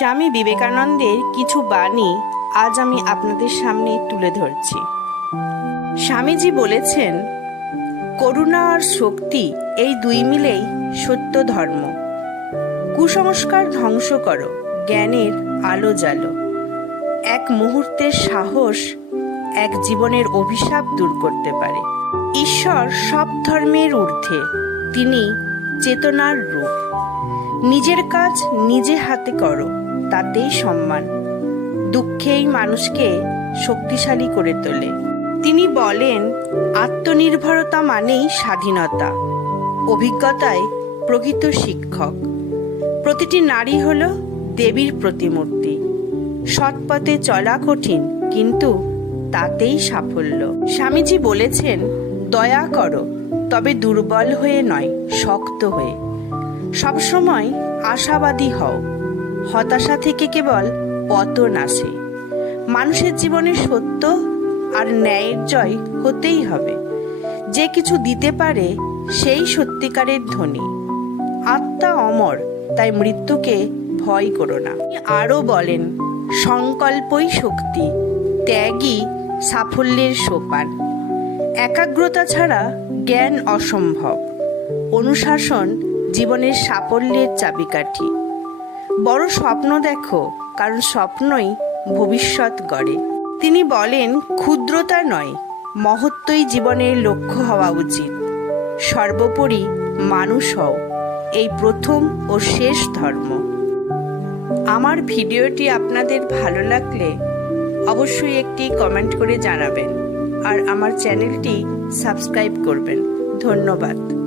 স্বামী বিবেকানন্দের কিছু বাণী আজ আমি আপনাদের সামনে তুলে ধরছি। স্বামীজি বলেছেন, করুণা আর শক্তি এই দুই মিলেই সত্য ধর্ম। কুসংস্কার ধ্বংস করো, জ্ঞানের আলো জ্বালো। এক মুহূর্তের সাহস, এক জীবনের অভিশাপ দূর করতে পারে। ঈশ্বর সব ধর্মের ঊর্ধ্বে, তিনি চেতনার রূপ। নিজের কাজ নিজে হাতে করো তাতেই সম্মান। দুঃখেই মানুষকে শক্তিশালী করে তোলে। তিনি বলেন, আত্মনির্ভরতা মানেই স্বাধীনতা। অভিজ্ঞতায় প্রকৃত শিক্ষক। প্রতিটি নারী হল দেবীর প্রতিমূর্তি। সৎপথে চলা কঠিন, কিন্তু তাতেই সাফল্য। স্বামীজি বলেছেন, দয়া করো, তবে দুর্বল হয়ে নয়, শক্ত হয়ে। সবসময় আশাবাদী হও। হতাশা থেকে কেবল পতন আসে মানুষের জীবনে সত্য আর ন্যায়ের জয় হতেই হবে। যে কিছু দিতে পারে সেই সত্যিকারের ধনী। আত্মা অমর, তাই মৃত্যুকে ভয় করো না। আরও বলেন, সংকল্পই শক্তি, ত্যাগই সাফল্যের সোপান। একাগ্রতা ছাড়া জ্ঞান অসম্ভব। অনুশাসন জীবনের সাফল্যের চাবিকাঠি। বড় স্বপ্ন দেখো, কারণ স্বপ্নই ভবিষ্যৎ গড়ে। তিনি বলেন, ক্ষুদ্রতা নয়, মহত্বই জীবনের লক্ষ্য হওয়া উচিত। সর্বোপরি মানুষ হও, এই প্রথম ও শেষ ধর্ম। আমার ভিডিওটি আপনাদের ভালো লাগলে অবশ্যই একটি কমেন্ট করে জানাবেন, আর আমার চ্যানেলটি সাবস্ক্রাইব করবেন। ধন্যবাদ।